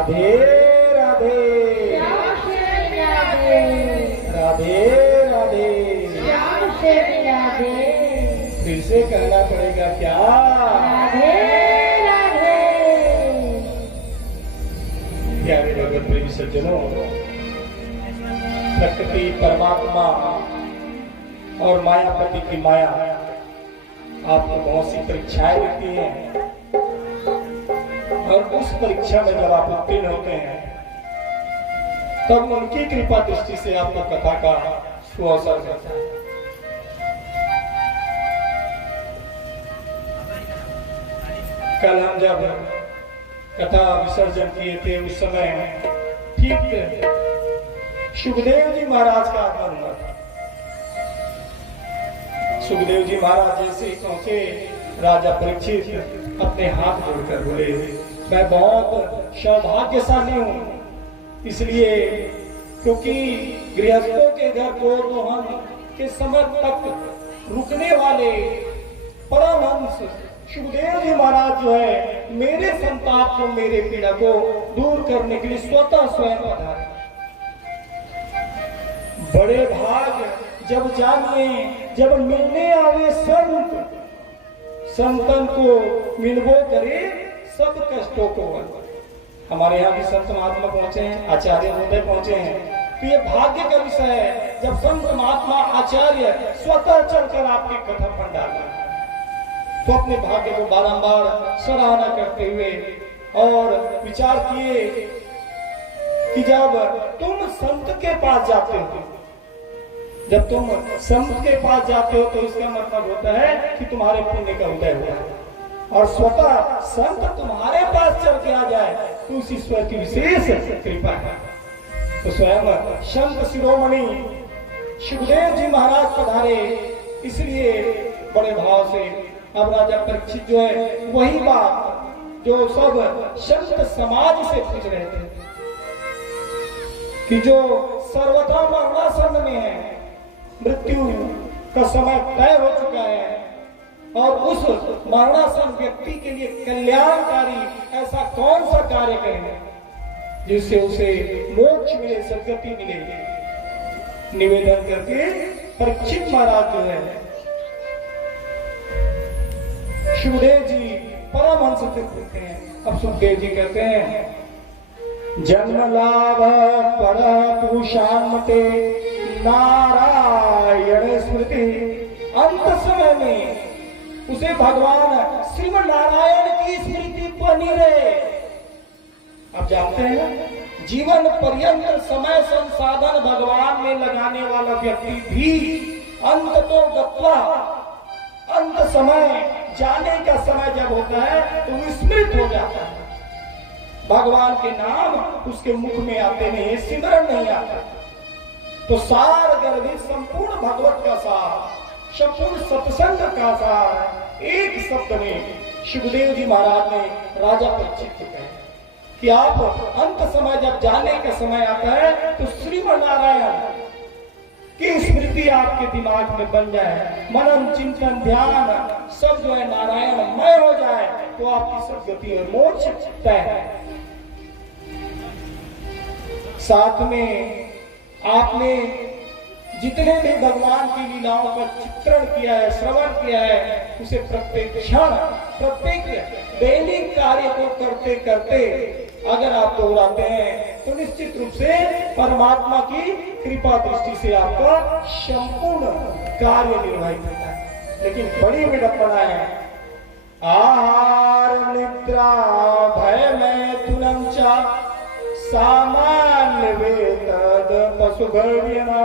राधे राधे राधे राधे फिर से कहना पड़ेगा क्या? राधे राधे। प्यारे भगवत प्रेमी सज्जनों, प्रकृति परमात्मा और मायापति की माया आपको बहुत सी परीक्षाएं देती हैं और उस परीक्षा में जब आप उत्तीर्ण होते हैं तब उनकी कृपा दृष्टि से आपको कथा का सुअवसर मिलता है। कल हम जब कथा विसर्जन किए थे उस समय ठीक सुखदेव जी महाराज का आगमन हुआ था। सुखदेव जी महाराज जैसे ही पहुंचे, राजा परीक्षित अपने हाथ जोड़कर बोले, मैं बहुत सौभाग्यशाली हूँ, इसलिए क्योंकि गृहस्थों के घर गोवर्धन के समय तक रुकने वाले परमहंस सुखदेव जी महाराज जो है मेरे संताप को, मेरे पीड़ा को दूर करने के लिए स्वतः स्वयं पधारे। बड़े भाग जब जानिए जब मिलने आवे संत, संतन को मिलबो करे सब कष्टों को। हमारे यहाँ भी संत महात्मा पहुंचे हैं, आचार्य महोदय पहुंचे हैं, तो ये भाग्य का विषय है जब संत महात्मा आचार्य स्वतः चलकर आपके कथा पंडाल में, तो अपने भाग्य को बारंबार सराहना करते हुए और विचार किए कि जब तुम संत के पास जाते हो, जब तुम संत के पास जाते हो तो इसका मतलब होता है कि तुम्हारे पुण्य का उदय हुआ है, और स्वतः संत तुम्हारे पास चल के आ जाए तो उस ईश्वर की विशेष कृपा है। तो स्वयं संत शिरोमणि सुखदेव जी महाराज पधारे, इसलिए बड़े भाव से अब राजा परीक्षित जो है वही बात जो सब संत समाज से पूछ रहे थे कि जो सर्वथा मरणासन में है, मृत्यु का समय तय हो चुका है, और उस मरणासन व्यक्ति के लिए कल्याणकारी ऐसा कौन सा कार्य करें जिससे उसे मोक्ष मिले, सद्गति मिले। निवेदन करके परीक्षित महाराज जो है सुखदेव जी परमहंस से पूछते हैं। अब सुखदेव जी कहते हैं, जन्म लाभ पर पुरुषान्मते नारायण स्मृति। अंत समय में उसे भगवान श्रीमन नारायण की स्मृति बनी रहे। आप जानते हैं ना, जीवन पर्यंत समय संसाधन भगवान में लगाने वाला व्यक्ति भी अंत तो गत्वा, अंत समय जाने का समय जब होता है तो विस्मृत हो जाता है। भगवान के नाम उसके मुख में आते नहीं, सिमरन नहीं आता। तो सार गर्भित संपूर्ण भगवत का सार, संपूर्ण सत्संग का सार एक शब्द में सुखदेव जी महाराज ने राजा परीक्षित को कहा कि आप अंत समय जब जाने का समय आता है तो श्रीमन नारायण की स्मृति आपके दिमाग में बन जाए, मनन चिंतन ध्यान सब जो है नारायणमय हो जाए तो आपकी सद्गति और मोक्ष तय है। साथ में आपने जितने भी भगवान की लीलाओं का चित्रण किया है, श्रवण किया है, उसे प्रत्येक क्षण प्रत्येक दैनिक कार्य को करते करते अगर आप दोहराते हैं तो निश्चित रूप से परमात्मा की कृपा दृष्टि से आपका संपूर्ण कार्य निर्वाहित होता है। लेकिन बड़ी विडंबना है, आहार निद्रा भय मैथुनम च सामान्य वेतद पशुभर्यना।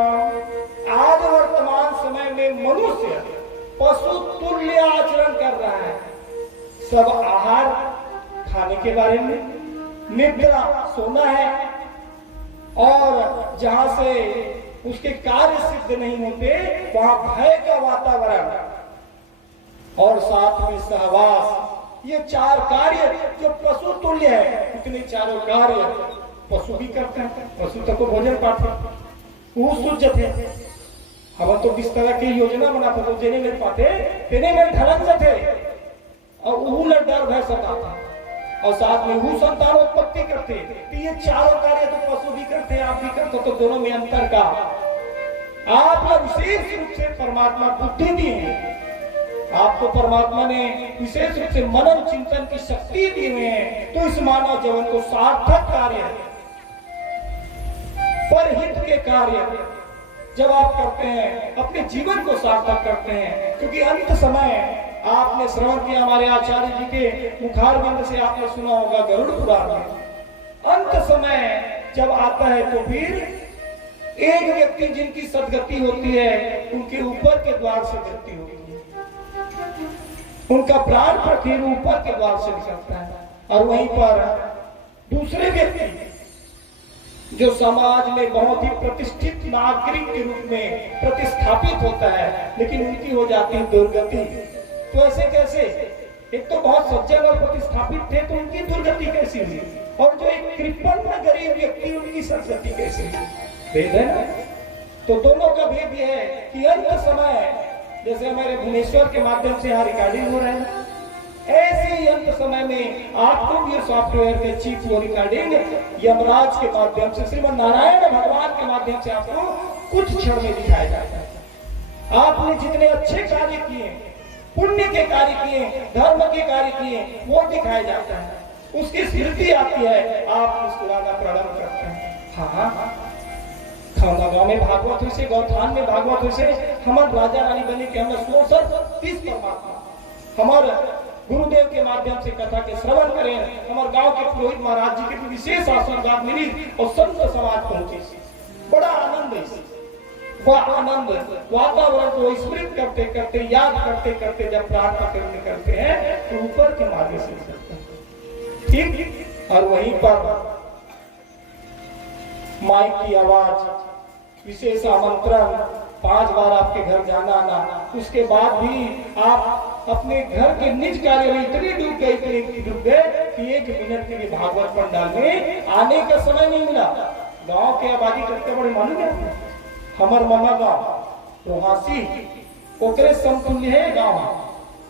आज वर्तमान समय में मनुष्य पशु तुल्य आचरण कर रहा है। सब आहार खाने के बारे में, निद्रा सोना है, और जहां से उसके कार्य सिद्ध नहीं होते वहां भय का वातावरण, और साथ में सहवास। ये चार कार्य जो पशु तुल्य है, इतने चारों कार्य पशु भी करते हैं। पशु तक को भोजन पाते, वो सूझ थे। हम तो किस तरह की योजना बनाते तो जेने नहीं पाते, तेने में ढलन थे, और वो डर भय सताता। और साथ में वो संतानोत्पत्ति करते। तो ये चारों कार्य तो पशु भी करते, आप भी करते, तो दोनों में अंतर का आपको विशेष रूप से परमात्मा बुद्धि दी है। आपको परमात्मा ने विशेष रूप से मनन चिंतन की शक्ति दी हुई है। तो इस मानव जीवन को सार्थक कार्य, परहित के कार्य जब आप करते हैं, अपने जीवन को सार्थक करते हैं, क्योंकि अंत समय आपने श्रवण किया हमारे आचार्य जी के मुखारबिंद से, आपने सुना होगा गरुड़ पुराण में, अंत समय जब आता है तो फिर एक व्यक्ति जिनकी सदगति होती है, उनके ऊपर के द्वार से गति होती है, उनका प्राण फिर ऊपर के द्वार से निकलता है, और वहीं पर दूसरे व्यक्ति जो समाज में बहुत ही प्रतिष्ठित नागरिक के रूप में प्रतिस्थापित होता है, लेकिन उनकी हो जाती है दुर्गति। तो ऐसे कैसे? एक तो बहुत सज्जन और प्रतिस्थापित थे, तो उनकी दुर्गति कैसी हुई, और जो एक कृपण गरीब व्यक्ति, उनकी सदगति कैसी हुई? भेद है ना। तो दोनों का भेद यह है कि अंत समय, जैसे हमारे भुवनेश्वर के माध्यम से यहाँ रिकॉर्डिंग हो रहा है, ऐसे ही अंत समय में आपको भी सॉफ्टवेयर के चिप वो रिकॉर्डिंग यमराज के माध्यम से, श्रीमन नारायण भगवान के माध्यम से आपको कुछ क्षण में दिखाया जाता है। आपने जितने अच्छे कार्य किए, पुण्य के कार्य किए, धर्म के कार्य किए, वो दिखाया जाता है। उसकी स्मृति आती है, आप मुस्कुराना प्रारंभ करते हैं। हाँ, खाना गाँव में भागवत हुई से, गौठान में भागवत हुई से, हमारे राजा रानी बने के हमने 30 परमात्मा हमारे गुरुदेव के माध्यम से कथा के श्रवण करें, हमारे गांव के पुरोहित महाराज जी के भी विशेष आशीर्वाद मिली और संत समाज पहुंचे। बड़ा आनंद है, वह आनंद वातावरण को स्मृत करते करते, याद करते करते जब प्रार्थना करने करते हैं तो ऊपर के मार्ग से करते हैं। ठीक, और वहीं पर माइक की आवाज, विशेष आमंत्रण, 5 बार आपके घर जाना आना, उसके बाद भी आप अपने घर के निज कार्य में इतने डूब गए कि 1 मिनट के लिए भागवत पंडाल में आने का समय नहीं मिला। गांव के आबादी करते बड़े मालूम है, हमार मामा गांव रोहासी ओकरे समतुल्य है गांव।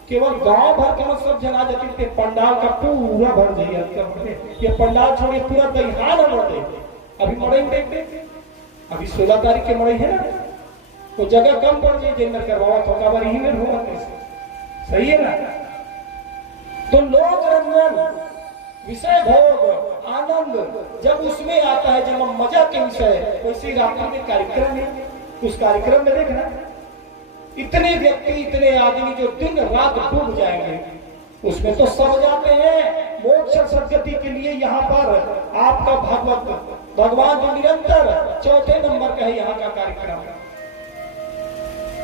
केवल गांव भर के सब जना जाती थे, पंडाल का पूरा भर जाइए, ये पंडाल छोड़िए पूरा दहिहान भर दे। अभी मड़ई देखते, अभी 16 तारीख के मड़ई है ना, तो जगह कम पड़ जाए, जेनर करवाओ थोड़ा बार ही में होगा, सही है ना। तो लोक रंजन, विषय भोग, आनंद जब उसमें आता है, जब मजा के विषय, वैसे रात्रि में कार्यक्रम है, उस कार्यक्रम में देखना इतने व्यक्ति, इतने आदमी जो दिन रात डूब जाएंगे, उसमें तो सब जाते हैं मोक्ष सदगति के लिए। यहाँ पर आपका भागवत भगवान जो निरंतर 4थे नंबर का है यहाँ का कार्यक्रम,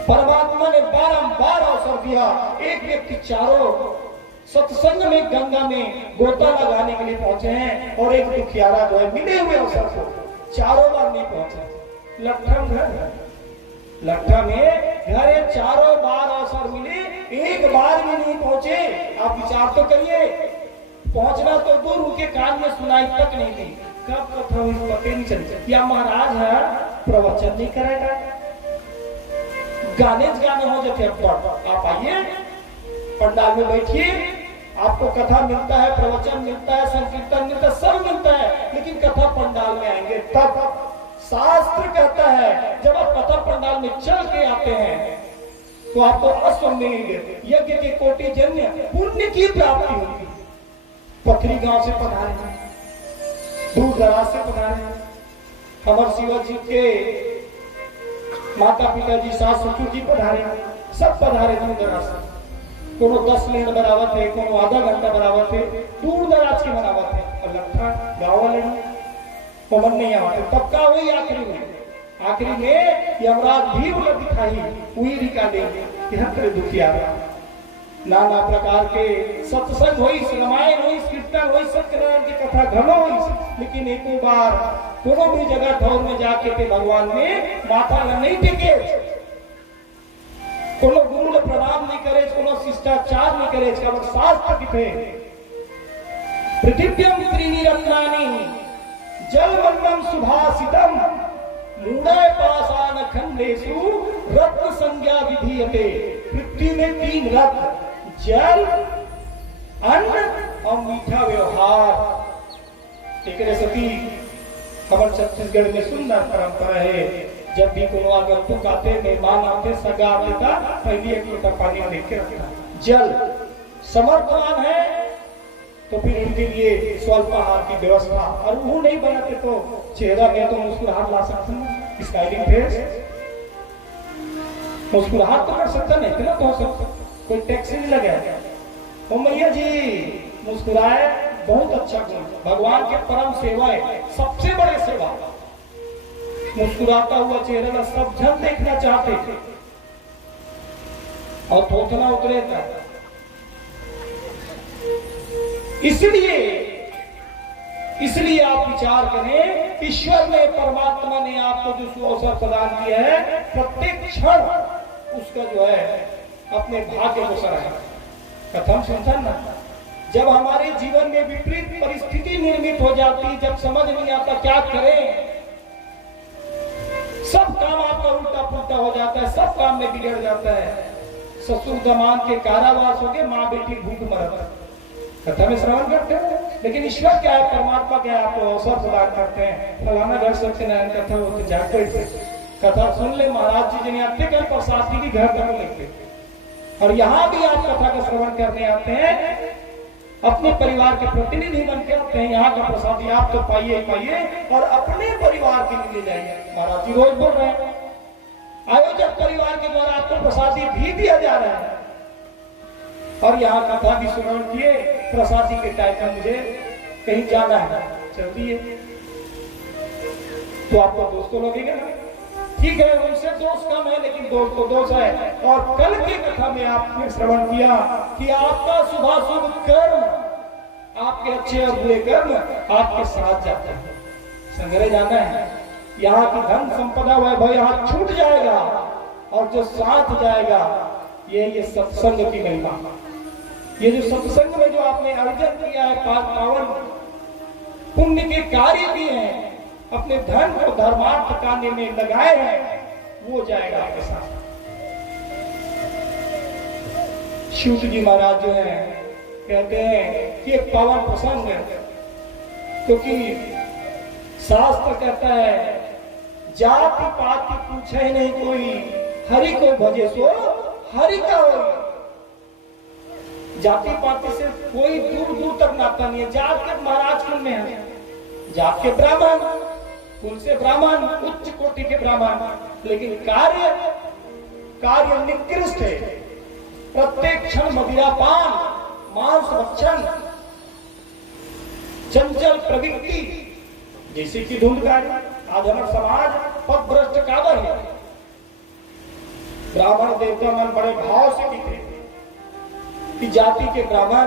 परमात्मा ने बारंबार अवसर दिया। एक व्यक्ति चारों सत्संग में गंगा में गोता लगाने के लिए पहुंचे हैं, और एक दुखियारा जो है मिले हुए अवसर को चारों बार नहीं पहुंचे। लट्ठा में घर 4 बार अवसर मिले, एक बार भी नहीं पहुंचे। आप विचार तो करिए, पहुंचना तो दूर, उनके कान में सुनाई तक नहीं थी। कब कथा हुई पता नहीं चली। या महाराज है प्रवचन नहीं करेगा, गाने हो जाते हैं। आप आइए पंडाल में बैठिए, आपको कथा मिलता है, प्रवचन मिलता है, संकीर्तन मिलता है, सब मिलता है, लेकिन कथा पंडाल में आएंगे तब। शास्त्र कहता है जब आप कथा पंडाल में चल के आते हैं तो आपको अश्वमेध यज्ञ के कोटि जन्य पुण्य की प्राप्ति होगी। पथरी गांव से पधारे, दूर दराज से पधारे, हमारे शिवा जी के माता पिता जी, सास ससुर जी पधारे, सब पधारे दूर दराज से। कोनो 10 मिनट बराबर थे, कोनो आधा घंटा बराबर थे, दूर दराज के बराबर थे। और लखा गाँव वाले मन नहीं आते, तब का वही आखिरी में यमराज भी उलट दिखाई हुई रिकाले दुखिया। नाना प्रकार के सत्संग हुई, रामायण हुई, कीर्तन हुई, सत्यनारायण की कथा घनो हुई, लेकिन एक बार कोनो भी जगह ठौर में जाके थे भगवान में माथा नहीं टेके, कोनो गुरु प्रणाम नहीं करे, कोनो शिष्टाचार नहीं करे। शास्त्र किथे पृथिव्यम त्रीणि रत्नानि जलवन्नम सुभाषितम मूढ़े पाषाण खंडेषु रत्न संज्ञा विधीयते। पृथ्वी में 3 रत्न, जल, अन्न और मीठा व्यवहार एक सती हमारे छत्तीसगढ़ में सुंदर परंपरा है। जब भी कोनो आगंतुक आते, मेहमान आते, सगा आते था, पहले एक लोटा पानी लेके रखता। जल समर्थवान है तो फिर उनके लिए स्वल्पाहार की व्यवस्था, और वो नहीं बनाते तो चेहरा में तो मुस्कुराहट ला सकते हैं, स्माइलिंग फेस, मुस्कुराहट तो कर सकता नहीं, इतना तो हो सकता, कोई टैक्स नहीं लगे। ओ मैया जी मुस्कुराए, बहुत अच्छा गुण, भगवान के परम सेवा है, सबसे बड़े सेवा। मुस्कुराता हुआ चेहरा सब जन देखना चाहते थे और थोथना उतरे था। इसलिए आप विचार करें, ईश्वर ने, परमात्मा ने आपको जो अवसर प्रदान किया है, प्रत्येक क्षण उसका जो है अपने भाग्य को सराहे। कथम सुनता ना, जब हमारे जीवन में विपरीत परिस्थिति निर्मित हो जाती, जब समझ नहीं आता क्या करें, सब काम आपका उल्टा पुल्टा हो जाता है, सब काम में बिगड़ जाता है। ससुर दमान के कारावास हो गए, माँ बेटी भूख मरत। कथा में श्रवण करते हैं, लेकिन ईश्वर क्या है, परमात्मा क्या है, आपको अवसर प्रदान करते हैं। फलाना घर सत्यनारायण कथा होते जाकर कथा सुन ले, महाराज जी जिन्हें आते कल प्रसाद की घर तक लेते, और यहाँ भी आप कथा का श्रवण करने आते हैं, अपने परिवार के प्रतिनिधि बन के आते हैं। यहाँ का प्रसादी आप तो पाइए पाइए और अपने परिवार के लिए ले जाइए। महाराज जी रोज बोल रहे हैं, आयोजक परिवार के द्वारा आपको प्रसादी भी दिया जा रहा है, और यहाँ कथा भी श्रवण किए, प्रसादी के टाइम में मुझे कहीं जाना है, चलती है तो आपको दोस्त तो लगेगा ना, ठीक है, उनसे दोष कम है, लेकिन दोस्त तो दोष है। और कल की कथा में आपने श्रवण किया कि आपका शुभाशुभ कर्म, आपके अच्छे और बुरे कर्म आपके साथ जाते हैं, संग्रह जाना है। यहाँ की धन संपदा वैभव यहाँ छूट जाएगा, और जो साथ जाएगा ये सत्संग की महिमा। ये जो सत्संग में जो आपने अर्जन किया है, पावन पुण्य के कार्य किए हैं, अपने धन को धर्मार्थ कार्य में लगाए हैं, वो जाएगा आपके साथ। शिव जी महाराज जो है कहते हैं कि एक पावन प्रसंग है, क्योंकि शास्त्र कहता है जाति पाति पूछे नहीं कोई, हरि को भजे सो हरि का होई। जाति पाति से कोई दूर दूर तक नाता नहीं है। जात के महाराज कुल में है, जात के ब्राह्मण, कुल से ब्राह्मण, उच्च कोटि के ब्राह्मण, लेकिन कार्य निकृष्ट है। प्रत्येक क्षण मदिरापान, मांस भक्षण, चंचल प्रवृत्ति, जैसे कि धुंधकारी। आज हमारा समाज पथभ्रष्ट काबर है। ब्राह्मण देवता मन बड़े भाव से दिखे कि जाति के ब्राह्मण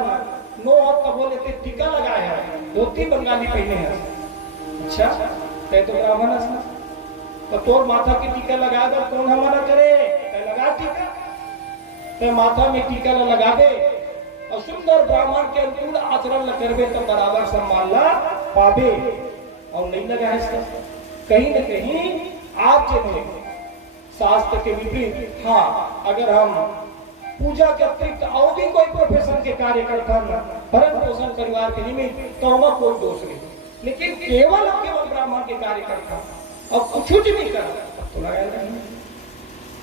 नो और कबो लेते टीका लगाया है, धोती बंगाली पहने हैं। अच्छा तो ब्राह्मण तो तोर माथा की टीका लगा दो, कौन हमारा करे, लगा टीका, तो माथा में टीका लगा दे और सुंदर ब्राह्मण के अनुकूल आचरण न करबे तो बराबर सम्मान ला पाबे, और नहीं लगा है इसका। कहीं न कहीं आप जो शास्त्र के विपरीत, हाँ अगर हम पूजा के अतिरिक्त और भी कोई प्रोफेशन के कार्य करता है, भरण पोषण परिवार के निमित्त, तो हमें कोई दोष नहीं, लेकिन केवल ब्राह्मण के कार्य करता और कुछ नहीं करता तो लगाया नहीं।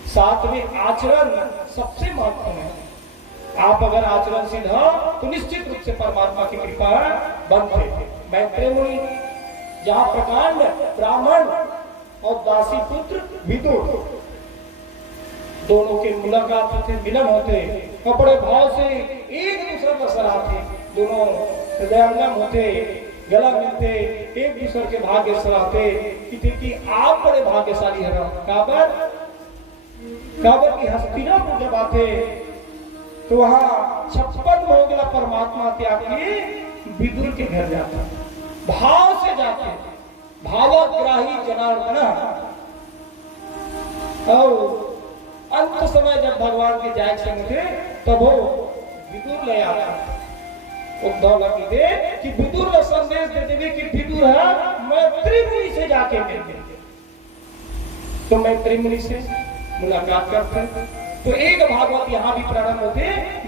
साथ में आचरण सबसे महत्वपूर्ण है। आप अगर आचरण सीधा तो निश्चित रूप से परमात्मा की कृपा बनते। मैत्रेय मुनि जहाँ प्रकांड ब्राह्मण और दासी पुत्र विदुर दोनों के मुलाकात होते, मिलन होते, कपड़े भाव से एक दूसरे पर सराहते, दोनों हृदयंगम होते, गला मिलते, एक दूसरे के भाग्य सराहते कि आप बड़े भाग्यशाली है। काबर की हस्तिनापुर जब आते तो वहां 56 मोगला परमात्मा त्याग के विदुर के घर जाता, भाव से जाते, भावग्राही जनार्दन। और अंत समय जब भगवान के जाय संग थे तब वो विदुर ले आता, उद्धव लगे कि विदुर ने संदेश दे देवे कि विदुर है मैत्री मुनि से जाके मिलते, तो मैत्री मुनि से मुलाकात करते। तो एक भागवत यहाँ भी प्रारंभ होते,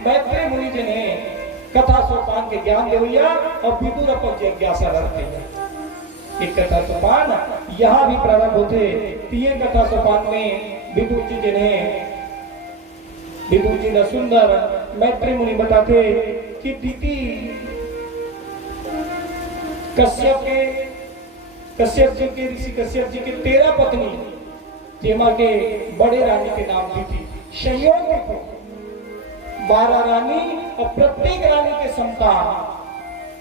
मैत्री मुनि जिन्हें कथा सोपान के ज्ञान दे भैया और विदुर पर जिज्ञासा रखते हैं। एक कथा सोपान यहाँ भी प्रारंभ होते। ये कथा सोपान में विदुर जी जिन्हें विदुर जी ने सुंदर मैत्री मुनि बताते कि दीदी कश्यप जी के ऋषि कश्यप जी के 13 पत्नी जेमा के बड़े रानी के नाम दीदी। संयोग देखो 12 रानी और प्रत्येक रानी के संतान,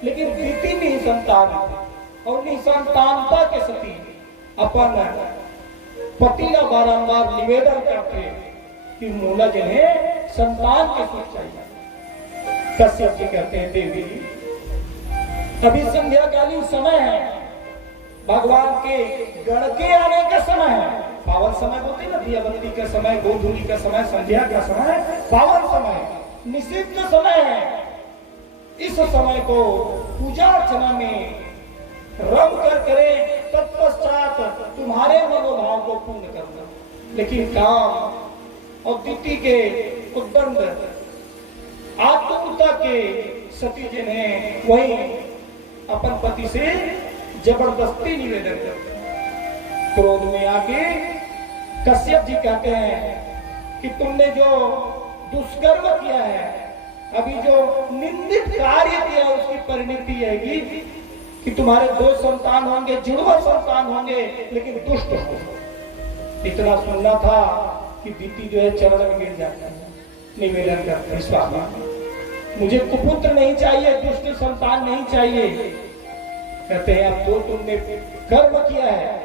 लेकिन दीदी नहीं संतान और निसंतानता के सती अपन पति का बारंबार निवेदन करते कि मूला जिन्हें संतान के सुख चाहिए। कश्यप जी कहते हैं देवी अभी संध्याकालीन समय है, भगवान के गण के आने का समय है। पावन समय बोलते ना, दिया बत्ती का समय, गोधूली का समय, संध्या का समय, पावन समय, निषिद्ध समय है। इस समय को पूजा अर्चना में रम कर करे, तत्पश्चात तुम्हारे मनोभाव को पूर्ण करना। लेकिन काम और दीति के उद्दंड आत्मता के सती जिन्हें वही अपन पति से जबरदस्ती निवेदन करते। क्रोध में आके कश्यप जी कहते हैं कि तुमने जो दुष्कर्म किया है, अभी जो निंदित कार्य किया उसकी परिणति आएगी कि तुम्हारे 2 संतान होंगे, जुड़वा संतान होंगे, लेकिन दुष्ट होंगे। इतना सुनना था कि दीति जो है चरण में गिर जाता है, निवेदन करते हैं स्वामी मुझे कुपुत्र नहीं चाहिए, दुष्ट संतान नहीं चाहिए। कहते हैं अब जो तुमने कर्म किया है,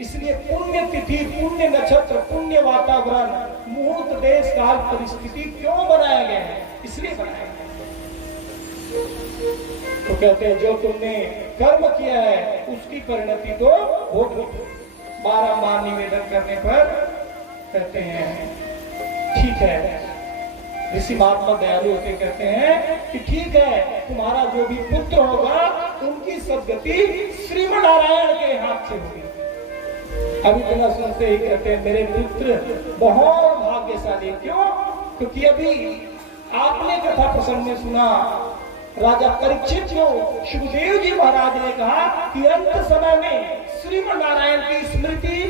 इसलिए पुण्य तिथि, पुण्य नक्षत्र, पुण्य वातावरण, मुहूर्त, देश काल, परिस्थिति क्यों बनाया गया है? इसलिए बनाया गया। तो कहते हैं जो तुमने कर्म किया है उसकी परिणति तो भोगनी। बारंबार निवेदन करने पर कहते हैं ठीक है। ऋषि महात्मा दयालु होते कहते हैं कि ठीक है, तुम्हारा जो भी पुत्र होगा उनकी सदगति श्रीमन नारायण के हाथ से होगी। अभी बिना सुनते ही कहते हैं मेरे पुत्र बहुत भाग्यशाली। क्यों? क्योंकि अभी आपने कथा प्रसंग में सुना राजा परीक्षित को सुखदेव जी महाराज ने कहा कि अंत समय में श्रीमन नारायण की स्मृति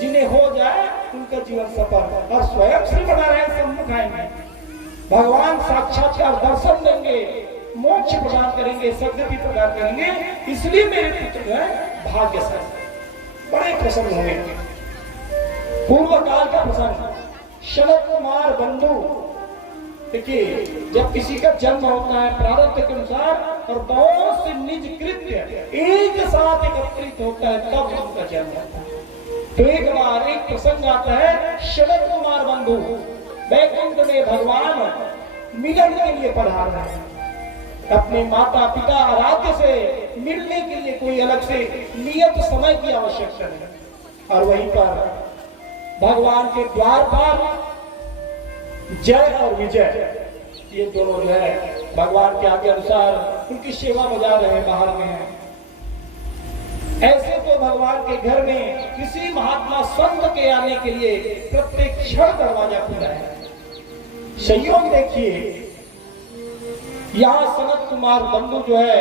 जिन्हें हो जाए उनका जीवन सफल, और स्वयं श्रीमन नारायण सम्मुख आएंगे, भगवान साक्षात्कार दर्शन देंगे, मोक्ष प्रदान करेंगे, सद्गति प्रदान करेंगे। इसलिए मेरे पुत्र जो है भाग्यशाली, बड़े प्रसन्न होंगे। पूर्व काल का प्रसंग, शरद कुमार बंधु। देखिए जब किसी का जन्म होता है प्रारब्ध के अनुसार और बहुत से निज कृत्य एक साथ एकत्रित होता है तब उनका जन्म होता है। तो एक बार एक प्रसंग आता है, शरद कुमार बंधु वैकुंठ में भगवान मिलन के लिए पधार रहे हैं। अपने माता पिता आराध्य से मिलने के लिए कोई अलग से नियत समय की आवश्यकता नहीं। और वहीं पर भगवान के द्वार पर जय और विजय, ये दोनों जो है भगवान के आज्ञा अनुसार उनकी सेवा बजा रहे हैं, बाहर में है। ऐसे तो भगवान के घर में किसी महात्मा संत के आने के लिए प्रत्येक क्षण दरवाजा खुला है। संयोग देखिए, यहाँ सनत कुमार बंधु जो है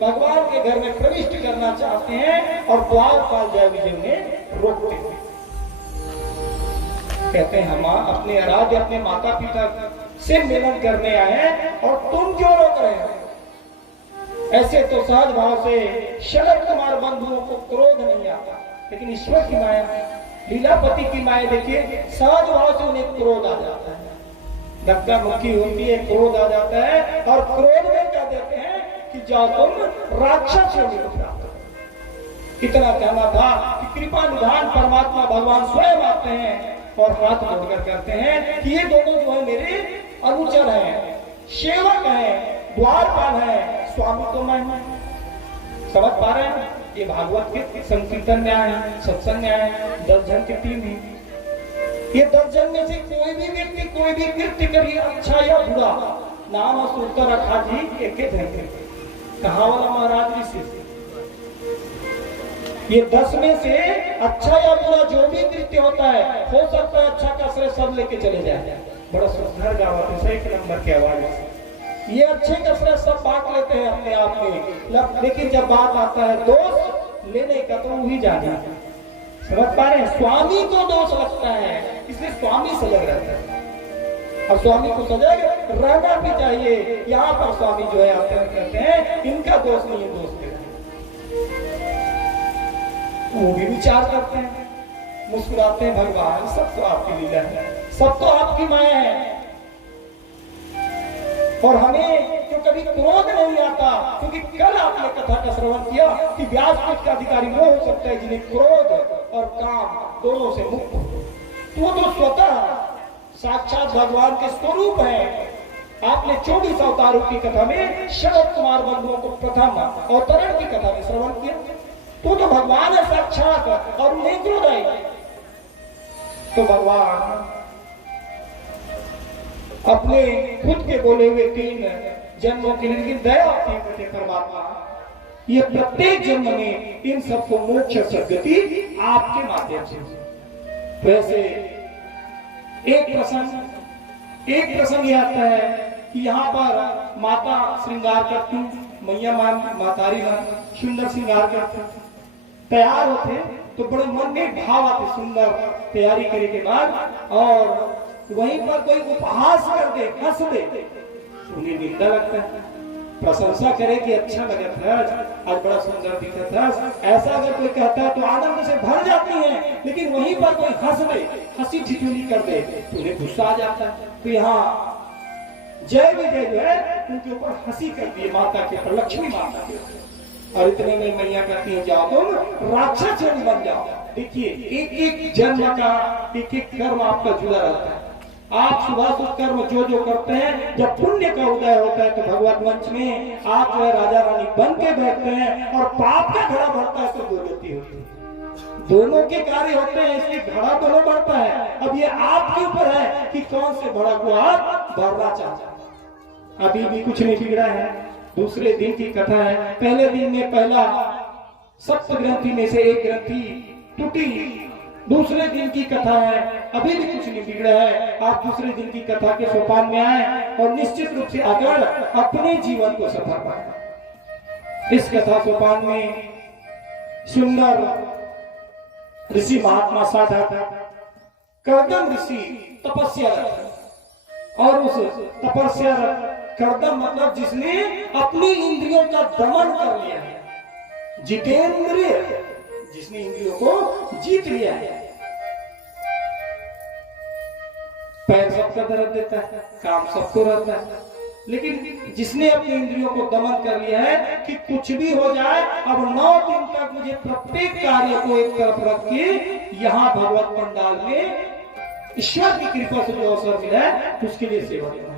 भगवान के घर में प्रविष्ट करना चाहते हैं और द्वारपाल जय विजय में रोकते हैं। कहते हैं हम अपने आराध्य अपने माता पिता से मिलन करने आए हैं और तुम क्यों रोक रहे हो? ऐसे तो सहज भाव से शरद कुमार बंधुओं को क्रोध नहीं आता, लेकिन ईश्वर की माया, लीलापति की माया देखिए, सहज भाव से उन्हें क्रोध आ जाता है, धक्का मुक्की होती है, क्रोध आ जाता है और क्रोध में कह देते हैं कि जाओ तुम राक्षस हो। इतना कहना था कि कृपा निधान परमात्मा भगवान स्वयं आते हैं और हाथ जोड़कर कहते हैं कि ये दोनों जो है मेरे अनुचर हैं, सेवक हैं, द्वारपाल है, स्वामी तो मैं। समझ पा रहे हैं? ये भागवत के संकीर्तन न्याय है, सत्संग न्याय है, 10 जन की टीम है। ये 10 जन में से कोई भी व्यक्ति कोई भी कृत्य करिए, अच्छा या बुरा, नाम सुनकर रखा जी एक धन कहा वाला महाराज जी से। ये 10 में से अच्छा या बुरा जो भी कृत्य होता है, हो सकता है अच्छा का श्रेय सब लेके चले जाए। बड़ा सुंदर गावत है, 1 नंबर की आवाज है। ये अच्छे कसरत सब बांट लेते हैं अपने आप में, लेकिन जब बात आता है दोष लेने का तो वही जाना। समझ पा रहे हैं? स्वामी को दोष लगता है, इसलिए स्वामी सजग रहता है, और स्वामी को सजग रहना भी चाहिए। यहाँ पर स्वामी जो है आते हैं कहते हैं इनका दोष नहीं है, दोष के वो भी विचार करते हैं, मुस्कुराते हैं, भगवान सब तो आपकी लीला है, सब तो आपकी माया है। और हमें जो कभी क्रोध नहीं आता, क्योंकि कल आपने कथा का श्रवण किया कि व्यासपीठ का अधिकारी वो हो सकता है जिन्हें क्रोध और काम दोनों से मुक्त हो। तो स्वतः साक्षात भगवान के स्वरूप है। आपने 24 अवतारों की कथा में शरद कुमार बंधुओं को प्रथम अवतरण की कथा में श्रवण किया, तो भगवान है साक्षात, और उन्हें क्रोध आएगा। तो भगवान अपने खुद के बोले हुए 3 जन्मों के लिए दया होते परमात्मा, ये प्रत्येक जन्म में इन सबको मोक्ष सद्गति आपके माध्यम से। वैसे एक प्रसंग यह आता है कि यहाँ पर माता श्रृंगार करती, मैया मातारी मान सुंदर श्रृंगार करती, तैयार होते तो बड़े मन में भाव आते, सुंदर तैयारी करने के बाद, और वहीं पर कोई उपहास कर दे, हंस दे, उन्हें निंदा लगता है। प्रशंसा करे कि अच्छा लगा था, आज बड़ा सुंदर दिखा था, ऐसा अगर कोई कहता है तो आनंद से भर जाती है। लेकिन वहीं पर कोई हंस दे, हंसी ठिठुली कर दे, तो उन्हें गुस्सा आ जाता है। तो यहाँ जय विजय जो है उनके ऊपर हंसी कर दी माता के ऊपर, लक्ष्मी माता के ऊपर, और इतने में मैया कहती है जाओ तुम राक्षस जन्म बन जाओ। देखिए एक एक जन्म का एक एक कर्म आपका जुड़ा रहता है। आप सुबह कर्म जो जो करते हैं, जब पुण्य का उदय होता है तो भगवत मंच में आप जो है राजा रानी बन के बैठते हैं, और पाप का घड़ा भरता है तो दुर्गति होती है। दोनों के कार्य होते हैं, इसलिए घड़ा दोनों बढ़ता है। अब ये आपके ऊपर है कि कौन से घड़ा को आप भरना चाहते हैं। अभी भी कुछ नहीं बिगड़ा है। दूसरे दिन की कथा है, पहले दिन में पहला 7 ग्रंथि में से एक ग्रंथि टूटी। दूसरे दिन की कथा है, अभी भी कुछ नहीं बिगड़ा है। आप दूसरे दिन की कथा के सोपान में आए और निश्चित रूप से अगर अपने जीवन को सफल पाए। इस कथा सोपान में सुंदर ऋषि महात्मा साधक कर्दम ऋषि तपस्या, और उस तपस्या कर्दम मतलब जिसने अपनी इंद्रियों का दमन कर लिया है, जितेंद्रिय, जिसने इंद्रियों को जीत लिया है। पैर सबका दर्द देता है, काम सबको रहता है, लेकिन जिसने अपनी इंद्रियों को दमन कर लिया है कि कुछ भी हो जाए, अब 9 दिन तक मुझे प्रत्येक कार्य को एक तरफ रख के यहाँ भगवत पंडाल में ईश्वर की कृपा से जो अवसर मिला है उसके लिए सेवा करना है।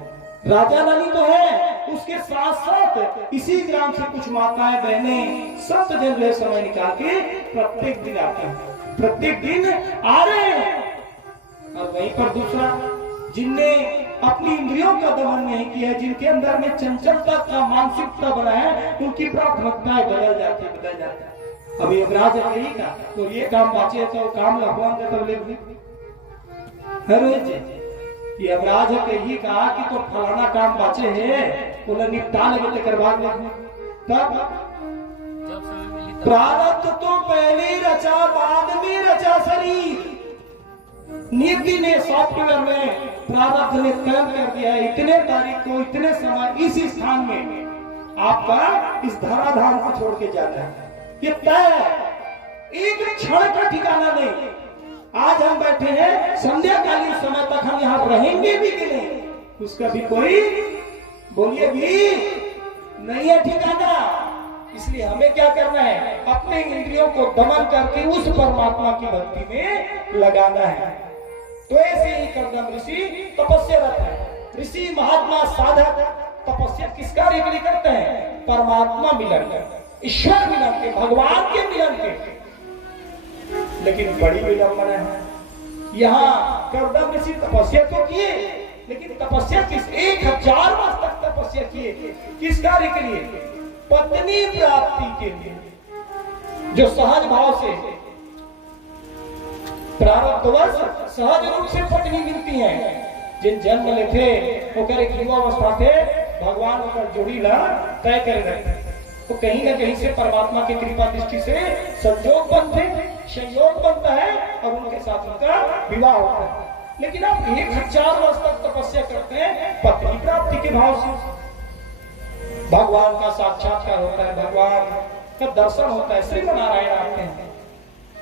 राजा रानी तो है, उसके साथ साथ इसी ग्राम से कुछ माताएं बहनें संत जन रहे समय निकाल के प्रत्येक दिन आते हैं, प्रत्येक दिन आ रहे हैं। और वहीं पर दूसरा, जिनने अपनी इंद्रियों का दमन नहीं किया है, जिनके अंदर में चंचलता का मानसिकता बना है, उनकी प्राथमिकताएं बदल जाती है। अभी यमराज यही का तो ये काम बाचे तो काम लखवान का तब ले यमराज के ही कहा कि तो फलाना काम बाचे है, बोला निपटा लगे करवा ले। तब प्रारब्ध तो पहले रचा, बाद में रचा शरीर। नीति ने सॉफ्टवेयर में प्रारब्ध ने तय कर दिया है, इतने तारीख को इतने समय इस स्थान में आपका इस धराधाम को छोड़ के जाना है, ये तय है। एक क्षण का ठिकाना नहीं। आज हम बैठे हैं, संध्याकालीन समय तक हम यहाँ रहेंगे भी कि नहीं, उसका भी कोई बोलिए भी नहीं है ठिकाना। इसलिए हमें क्या करना है, अपने इंद्रियों को दमन करके उस परमात्मा की भक्ति में लगाना है। तो ऐसे ही कर्दम ऋषि तपस्यारत है। ऋषि महात्मा साधक तपस्या किस कार्य के लिए करते हैं? परमात्मा मिलन के, ईश्वर मिलन के, भगवान के मिलन के। लेकिन बड़ी विडंबना है, यहाँ कर्दम ऋषि तपस्या तो किए, लेकिन तपस्या किस 1000 वर्ष तक तपस्या किए, किस कार्य के लिए? पत्नी प्राप्ति के लिए, जो सहज भाव से प्रारब्धवश सहज रूप से पत्नी मिलती है। जिन जन्म लेते वो करे युवावस्था थे, भगवान का जोड़ी ला तय कर रहे तो कहीं ना कहीं से परमात्मा की कृपा दृष्टि से संयोग बनते, संयोग बनता है और उनके साथ उनका विवाह होता है। लेकिन आप 1000 वर्ष तक तपस्या करते हैं पत्नी प्राप्ति के भाव से, भगवान का साक्षात्कार होता है, भगवान का दर्शन होता है। श्रीमनारायण आते हैं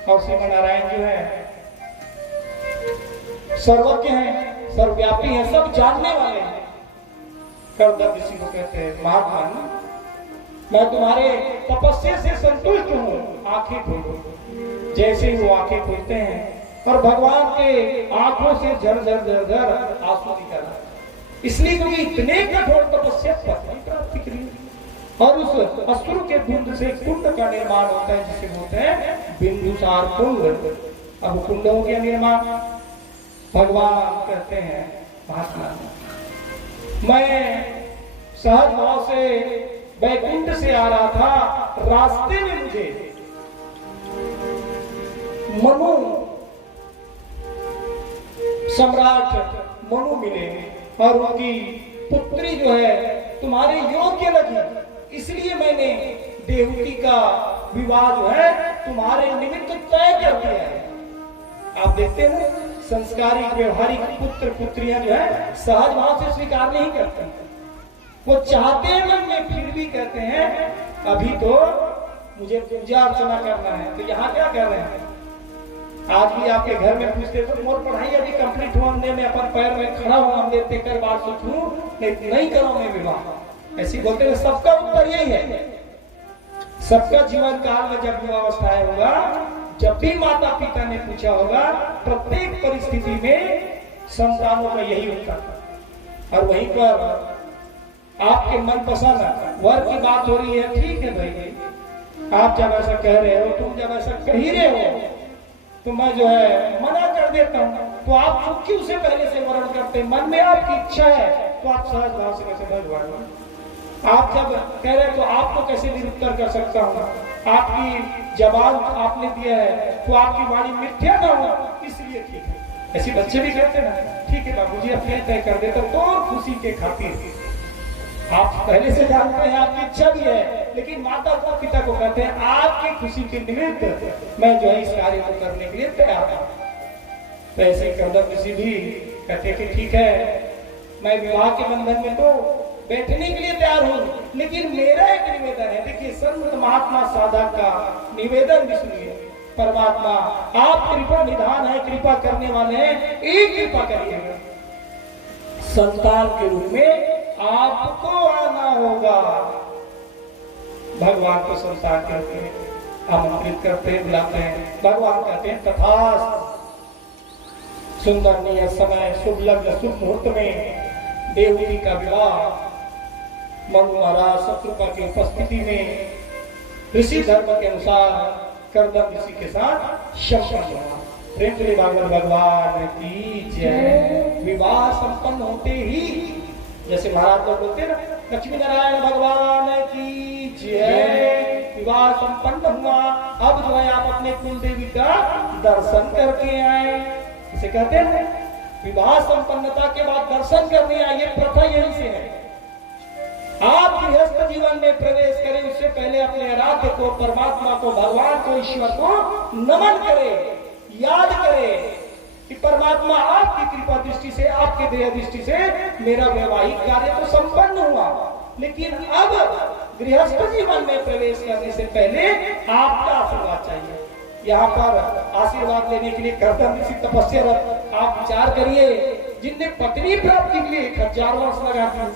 और श्रीमनारायण जो है सर्वज्ञ हैं, सर्वव्यापी हैं, सब जानने वाले हैं। कर्दम ऋषि को कहते हैं महात्मा मैं तुम्हारे तपस्या से संतुष्ट हूँ, आंखें खोलो। जैसे ही वो आंखें खोलते हैं और भगवान के आंखों से झरझर झरझर आंसू निकल, इसलिए क्योंकि इतने कठोर तपस्या पत्नी प्राप्ति के लिए। और उस असुर के कुंड से कुंड का निर्माण होता है जिसे बोलते हैं बिंदुसार कुंड। अब कुंड हो गया निर्माण। भगवान कहते हैं महात्मा मैं सहज भाव से वैकुंठ से आ रहा था, रास्ते में मुझे मनु सम्राट मनु मिले और उनकी पुत्री जो है तुम्हारे योग्य लगी, इसलिए मैंने देवकी का विवाह जो है तुम्हारे निमित्त तय कर दिया है। आप देखते हैं संस्कारिक व्यवहारिक पुत्र पुत्रियां जो है सहज भाव से स्वीकार नहीं करते, वो चाहते हैं मन में फिर भी कहते हैं अभी तो मुझे पूजा अर्चना करना है। तो यहाँ क्या कर रहे हैं? आज भी आपके घर में पूछते तो मोर पढ़ाई अभी कंप्लीट होने में अपन पैर में खड़ा हुआ हम देते कर बात सोचूं नहीं करो मैं विवाह, ऐसी बोलते हैं। सबका उत्तर यही है, सबका जीवन काल में जब युवावस्थाएं होगा, जब भी माता पिता ने पूछा होगा, प्रत्येक परिस्थिति में संतानों का यही उत्तर। और वहीं पर आपके मनपसंद वर की बात हो रही है, ठीक है भाई, आप जब ऐसा कह रहे हो, तुम जब ऐसा कह ही रहे हो तो मैं जो है मना कर देता हूँ। तो आप क्यों से पहले से वर्ण करते हैं? मन में आपकी इच्छा है तो आप सहज भाव से कैसे भगवान, आप जब कह रहे हैं तो आपको कैसे निरुत्तर कर सकता हूँ? आपकी जवाब आपने दिया है तो आपकी वाणी मिथ्या ना हो, इसलिए ठीक है। ऐसे बच्चे भी कहते हैं ना, ठीक है बाबूजी अपने तय कर देता तो खुशी के खातिर। आप पहले से जानते हैं आपकी इच्छा भी है, लेकिन माता पिता को कहते हैं आपकी खुशी के निमित्त मैं जो है इस कार्य को करने के लिए तैयार हूं। तो ऐसे कर्दम ऋषि भी कहते हैं कि ठीक है मैं विवाह के बंधन में तो बैठने के लिए तैयार हूं, लेकिन मेरा एक निवेदन है। देखिए संत महात्मा साधक का निवेदन भी सुनिए। परमात्मा आप कृपा निधान है, कृपा करने वाले हैं, एक कृपा करिएगा, संतान के रूप में आपको आना होगा। भगवान को संसार करते हैं, आमंत्रित करते हैं, बुलाते हैं। भगवान कहते हैं तथास्तु। सुंदर नियत समय शुभ लग्न शुभ मुहूर्त में देवकी का विवाह मनु महाराज शत्रुपा की उपस्थिति में ऋषि धर्म के अनुसार कर्दम ऋषि के साथ संपन्न हुआ। प्रेम श्री भागवत भगवान की जय। विवाह संपन्न होते ही जैसे महाराज लोग बोलते हैं ना, लक्ष्मी नारायण भगवान की जय, विवाह संपन्न हुआ। अब जो है आप अपने कुल देवी का दर्शन करके आए, इसे कहते हैं विवाह संपन्नता के बाद दर्शन करने आए। ये प्रथा यही से है। आप गृहस्थ जीवन में प्रवेश करें उससे पहले अपने आराध्य को, परमात्मा को, भगवान को, ईश्वर को नमन करें, याद करें कि परमात्मा आपकी कृपा दृष्टि से, आपके दया दृष्टि से मेरा वैवाहिक कार्य तो संपन्न हुआ, लेकिन अब गृहस्थ जीवन में प्रवेश करने से पहले आपका आशीर्वाद चाहिए। यहाँ पर आशीर्वाद लेने के लिए कर्दम ऋषि तपस्यारत। आप विचार करिए, जिनने पत्नी प्राप्ति के लिए 1000 वर्ष लगा दी,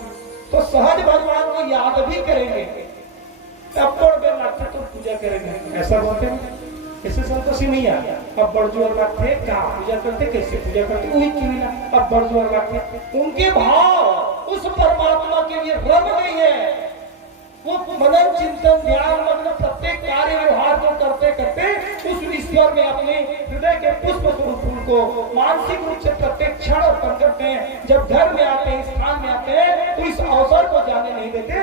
तो सहज भगवान को याद भी करेंगे, तब तो पूजा करेंगे। ऐसा बोलते हैं, इससे संतोषी नहीं आया। अब बड़जोर रखे कहा पूजा करते, कैसे पूजा करते, वही क्यों ना। अब बड़जोर रखे, उनके भाव उस परमात्मा के लिए रम गई है। वो मनन चिंतन ध्यान मग्न प्रत्येक कार्य व्यवहार को करते करते उस ईश्वर में अपने हृदय के पुष्प स्वरूप फूल को मानसिक रूप से प्रत्येक क्षण अर्पण करते हैं। जब घर में आते हैं, स्थान में आते हैं, तो इस अवसर को जाने नहीं देते,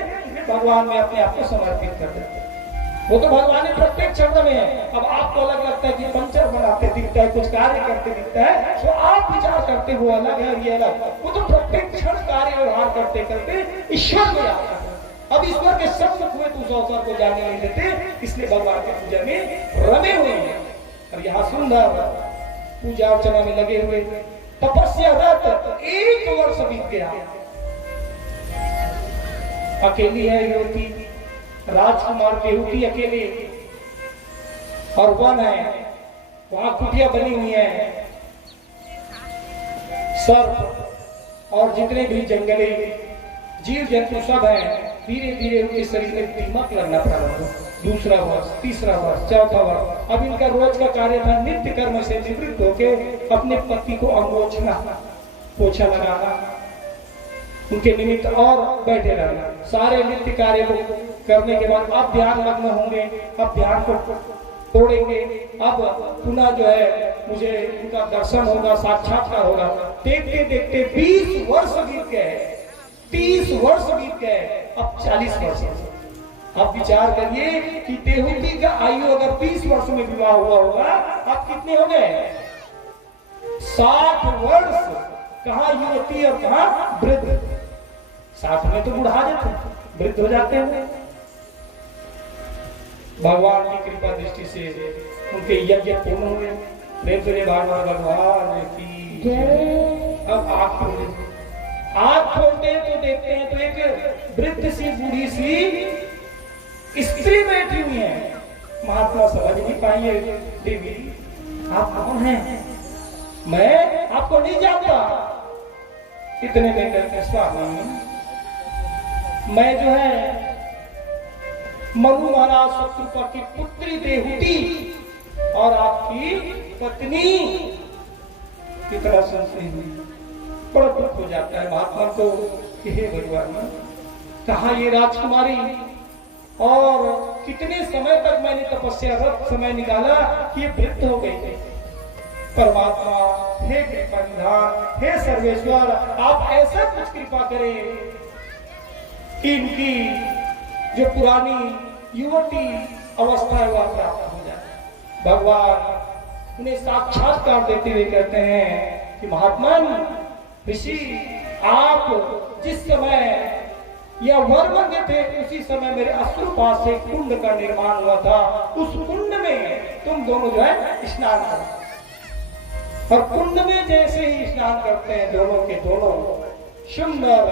भगवान में अपने आप को समर्पित कर देते हैं। वो तो भगवान प्रत्येक क्षण में है। अब आपको अलग लगता है कि पंचर बनाते दिखता है, कुछ कार्य करते दिखता है, तो आप विचार करते हो अलग है और ये अलग। वो तो प्रत्येक क्षण कार्य व्यवहार करते करते ईश्वर को याद करते। अब ईश्वर के सम्मुख हुए तो उस अवसर को जाने नहीं देते, इसलिए भगवान के पूजा में रमे हुए हैं। और यहाँ सुंदर पूजा अर्चना में लगे हुए, तपस्या रत 1 वर्ष बीत गया। अकेली है युवती, राजकुमार देवती अकेले, और वन है, वहां कुटिया बनी हुई है, सर्प और जितने भी जंगली जीव जंतु सब हैं। धीरे धीरे उनके शरीर में दीमक लगना प्रारंभ हुआ। दूसरा वर्ष, तीसरा वर्ष, चौथा वर्ष। अब इनका रोज का कार्य था नित्य कर्म से निवृत्त होकर अपने पति को अंगोछना, पोछा लगाना, उनके निमित्त और बैठे रहना। सारे नित्य कार्य को करने के बाद अब ध्यान मग्न होंगे, अब ध्यान को तोड़ेंगे। अब पुनः जो है मुझे उनका दर्शन होगा, साक्षात्कार होगा। देखते देखते 20 वर्ष बीत गए, 30 वर्ष बीत गए, अब 40 वर्ष। अब विचार करिए कि देवहूति का आयु अगर 20 वर्ष में विवाह हुआ होगा, अब कितने हो गए? 60 वर्ष। कहाँ युवती और कहाँ वृद्ध। 60 में तो बुढ़ा जाते, वृद्ध हो जाते हैं। भगवान की कृपा दृष्टि से उनके यज्ञ पूर्ण हुए। प्रेम से भगवान की अब आँख खोलते हैं तो देखते हैं तो एक वृद्ध सी बूढ़ी सी स्त्री बैठी हुई है। महात्मा समझ नहीं पाई है, देवी आप कौन हैं? मैं आपको नहीं जानता। इतने में कहते स्वामी, मैं जो है मनु महाराज शत्रुपा की पुत्री देवहूति और आपकी पत्नी। कितना सुनते हैं, बड़ा दुख हो जाता है महात्मा को कि हे भगवान, कहा ये राजकुमारी और कितने समय तक मैंने तपस्या रत समय निकाला कि ये वृद्ध हो गई। परमात्मा हे कृपा निधान, हे सर्वेश्वर, आप ऐसा कुछ कृपा करें कि इनकी जो पुरानी युवती अवस्था है वह प्राप्त हो जाए। भगवान उन्हें साक्षात्कार देते हुए कहते हैं कि महात्मा ऋषि, आप जिस समय यह वर मांगे थे उसी समय मेरे अश्रुपात से कुंड का निर्माण हुआ था। उस कुंड में तुम दोनों जो है स्नान करो। और कुंड में जैसे ही स्नान करते हैं दोनों के दोनों सुंदर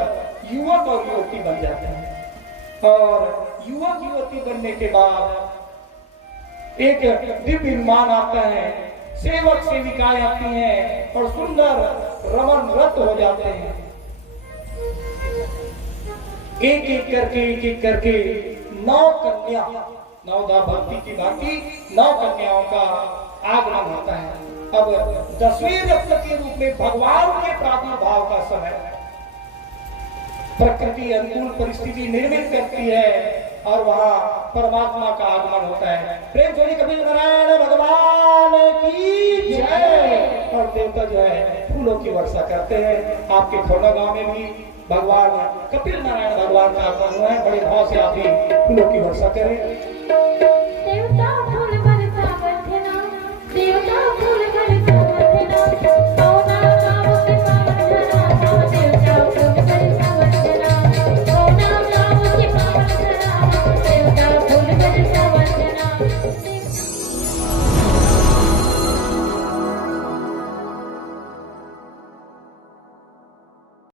युवक और युवती बन जाते हैं। और युवक युवती बनने के बाद एक दिव्य विमान आता है, सेवक सेविकाएं आती हैं और सुंदर रमन रत हो जाते हैं। एक एक करके 9 कन्या, 9 भक्ति की बाकी 9 कन्याओं का आगमन होता है। अब 10वें रत्न के रूप में भगवान के प्रादुर्भाव का समय, प्रकृति अनुकूल परिस्थिति निर्मित करती है और वहां परमात्मा का आगमन होता है। प्रेम जोड़ी कपिल नारायण भगवान की जय। और देवता जो है फूलों की वर्षा करते हैं। आपके खोना गांव में भी भगवान कपिल नारायण भगवान का आगमन हुआ है। बड़े भाव से आप ही फूलों की वर्षा करें।